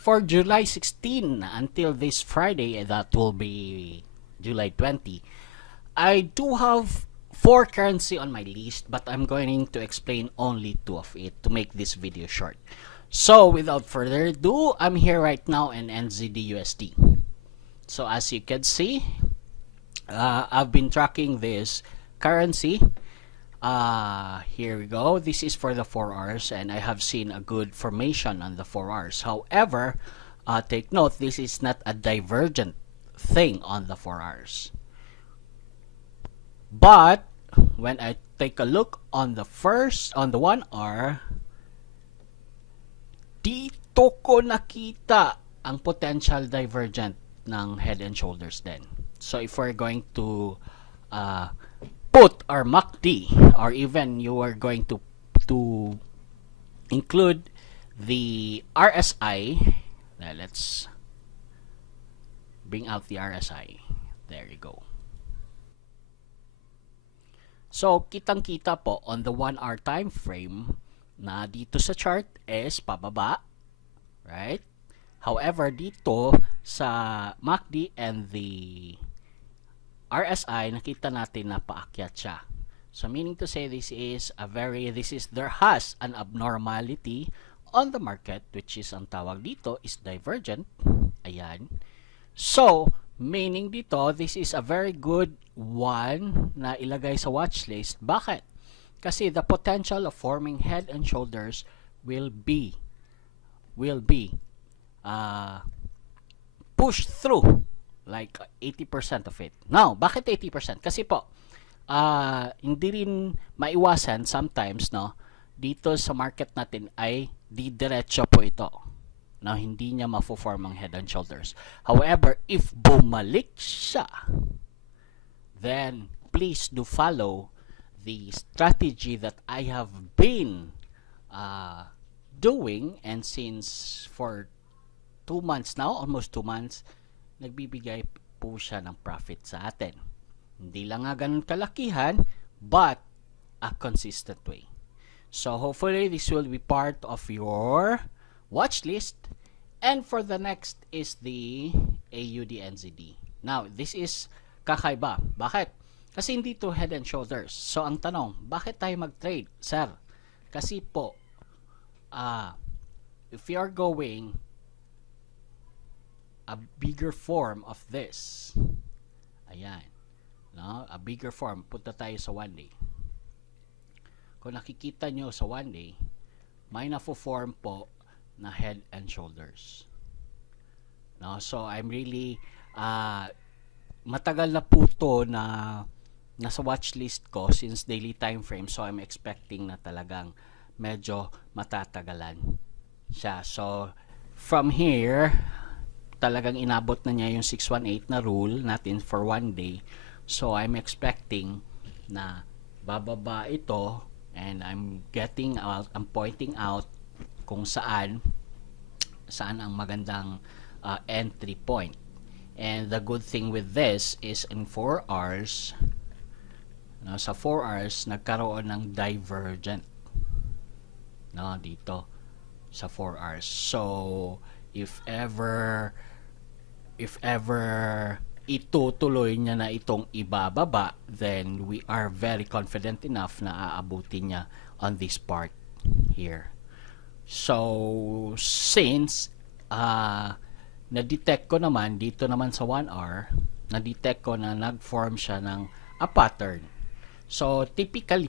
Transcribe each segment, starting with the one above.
for July 16 until this Friday, that will be July 20, I do have 4 currency on my list, but I'm going to explain only 2 of it to make this video short. So without further ado, I'm here right now in NZD USD. So as you can see, I've been tracking this currency. Here we go. This is for the 4 hours, and I have seen a good formation on the 4 hours. However, take note, this is not a divergent thing on the 4 hours. But when I take a look on the 1 hour, dito ko nakita ang potential divergent ng head and shoulders din. So if we're going to put our MACD, or even you are going to include the RSI, let's bring out the RSI. There you go. So kitang-kita po on the 1 hour time frame na dito sa chart is pababa, right? However, dito sa MACD and the RSI, nakita natin na paakyat siya. So meaning to say, there has an abnormality on the market, which is ang tawag dito is divergent. Ayan. So meaning dito, this is a very good one na ilagay sa watch list. Bakit? Kasi the potential of forming head and shoulders will be pushed through like 80% of it. Now, bakit 80%? Kasi po, hindi rin maiwasan sometimes, no, dito sa market natin ay didiretso po ito. Now, hindi niya mafo-form ang head and shoulders. However, if bumalik siya, then please do follow the strategy that I have been doing, and since for 2 months now, almost 2 months, nagbibigay po siya ng profit sa atin. Hindi lang nga ganun kalakihan, but a consistent way. So hopefully this will be part of your watch list. And for the next is the AUD NZD. Now, this is kakaiba. Bakit? Kasi hindi to head and shoulders. So ang tanong, bakit tayo mag-trade, sir? Kasi po, if you are going a bigger form of this, ayan, no? A bigger form, punta tayo sa 1 day. Kung nakikita nyo sa 1 day, may na-form po na head and shoulders. No? So I'm really matagal na po to na nasa watch list ko since daily time frame, so I'm expecting na talagang medyo matatagalan siya. So from here, talagang inabot na niya yung 618 na rule natin for 1 day. So I'm expecting na bababa ito, and I'm pointing out kung saan ang magandang entry point. And the good thing with this is in 4 hours, no, sa 4 hours nagkaroon ng divergent, no, dito sa 4 hours. So if ever itutuloy niya na itong ibababa, then we are very confident enough na aabutin niya on this part here. So since na-detect ko naman dito naman sa 1 hour, na-detect ko na nag-form siya ng a pattern. So typically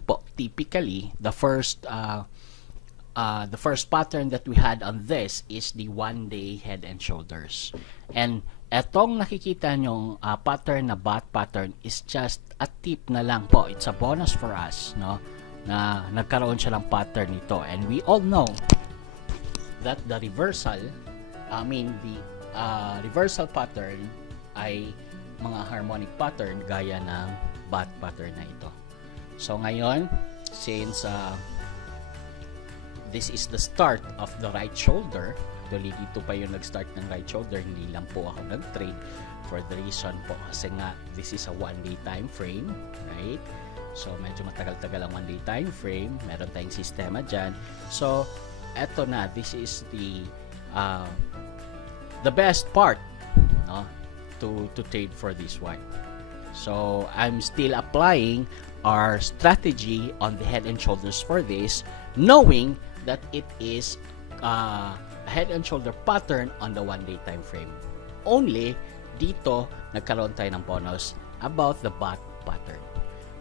the first pattern that we had on this is the 1 day head and shoulders. And etong nakikita nyong pattern na bat pattern is just a tip na lang po. It's a bonus for us, no, na nagkaroon siya ng pattern nito. And we all know that the reversal pattern ay mga harmonic pattern gaya ng bat pattern na ito. So ngayon, since this is the start of the right shoulder, actually dito pa yung nag-start ng right shoulder, hindi lang po ako nag-trade for the reason po kasi nga this is a 1 day time frame, right? So medyo matagal-tagal ang 1 day time frame, meron tayong sistema dyan. So eto na, this is the the best part, no, to trade for this one. So I'm still applying our strategy on the head and shoulders for this, knowing that it is a head and shoulder pattern on the 1-day time frame. Only dito nagkaroon tayo ng bonus about the bot pattern.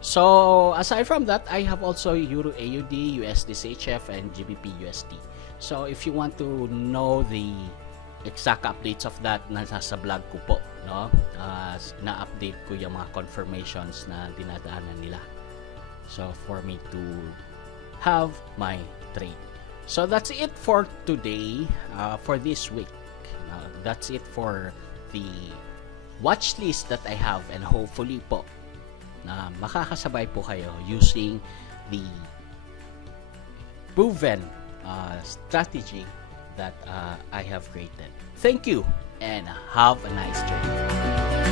So aside from that, I have also Euro AUD, USD CHF, and GBP USD. So if you want to know the exact updates of that, nasa sa blog ko po, no? Na-update ko yung mga confirmations na dinadaanan nila. So for me to have my trade. So that's it for today, for this week. That's it for the watch list that I have, and hopefully po na makakasabay po kayo using the proven strategy that I have created. Thank you and have a nice journey.